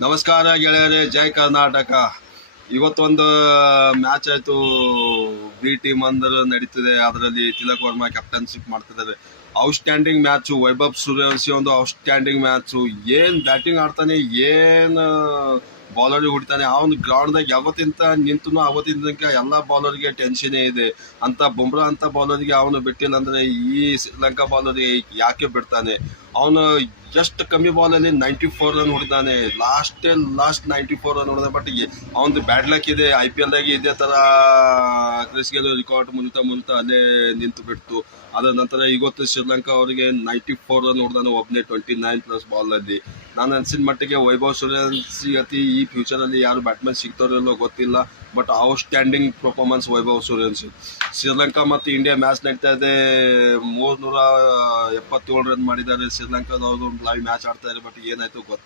ನಮಸ್ಕಾರ ಗೆಳೆಯರೇ, ಜೈ ಕರ್ನಾಟಕ. ಇವತ್ತೊಂದು ಮ್ಯಾಚ್ ಆಯ್ತು. ಬಿ ಟೀಮ್ ಅಂದ್ರೆ ನಡೀತಿದೆ. ಅದರಲ್ಲಿ ತಿಲಕ್ ವರ್ಮಾ ಕ್ಯಾಪ್ಟನ್ಶಿಪ್ ಮಾಡ್ತಿದ್ದಾರೆ. Outstanding match. ವೈಭವ್ ಸೂರ್ಯವಂಶಿ ಒಂದು ಔಟ್ಸ್ಟ್ಯಾಂಡಿಂಗ್ ಮ್ಯಾಚು. ಏನ್ ಬ್ಯಾಟಿಂಗ್ ಆಡ್ತಾನೆ, ಏನ್ ಬೌಲರ್ ಹೊಡಿತಾನೆ. ಅವನು ಗ್ರೌಂಡ್ದಾಗ ಯಾವತ್ತಿಂತ ನಿಂತು ಅವತ್ತಿನ ಎಲ್ಲ ಬೌಲರ್ಗೆ ಟೆನ್ಷನೇ ಇದೆ. ಅಂತ ಬುಮ್ರಾ ಅಂತ ಬೌಲರ್ಗೆ ಅವನು ಬಿಟ್ಟಿಲ್ಲ ಅಂದ್ರೆ ಈ ಶ್ರೀಲಂಕಾ ಬೌಲರ್ಗೆ ಯಾಕೆ ಬಿಡ್ತಾನೆ? ಅವನು ಎಷ್ಟು ಕಮ್ಮಿ ಬಾಲಲ್ಲಿ 94 ರನ್ ಹೊಡಿತಾನೆ. ಲಾಸ್ಟ್ 94 ರನ್ ಹೊಡೆದ. ಬಟ್ ಅವನದು ಬ್ಯಾಡ್ ಲಕ್ ಇದೆ. IPL ದಾಗೆ ಇದೇ ತರ ಕ್ರಿಸ್ ಗೇಲ್ ರೆಕಾರ್ಡ್ ಮುನ್ತಾ ಅಲ್ಲೇ ನಿಂತು ಬಿಡ್ತು. ಅದರ ನಂತರ ಇವತ್ತು ಶ್ರೀಲಂಕಾ ಅವರಿಗೆ 94 ರನ್ ಹೊಡೆದಾನೆ ಒಬ್ಬನೇ 29+ ಬಾಲಲ್ಲಿ. ನಾನು ಅನ್ಸಿದ ಮಟ್ಟಿಗೆ ವೈಭವ್ ಸೂರ್ಯವಂಶಿ ಅತಿ ಈ ಫ್ಯೂಚರಲ್ಲಿ ಯಾರು ಬ್ಯಾಟ್ಮನ್ ಸಿಗ್ತಾರೋ ಗೊತ್ತಿಲ್ಲ. But outstanding performance Vaibhav Suryavanshi. Sri Lanka ಮತ್ತು ಇಂಡಿಯಾ ಮ್ಯಾಚ್ ನಡೀತಾ ಇದೆ. 377 ರನ್ ಮಾಡಿದ್ದಾರೆ ಶ್ರೀಲಂಕಾದವರು. ಲೈವ್ ಮ್ಯಾಚ್ ಆಡ್ತಾ ಇದ್ದಾರೆ. ಬಟ್ ಏನಾಯ್ತು ಗೊತ್ತಿಲ್ಲ.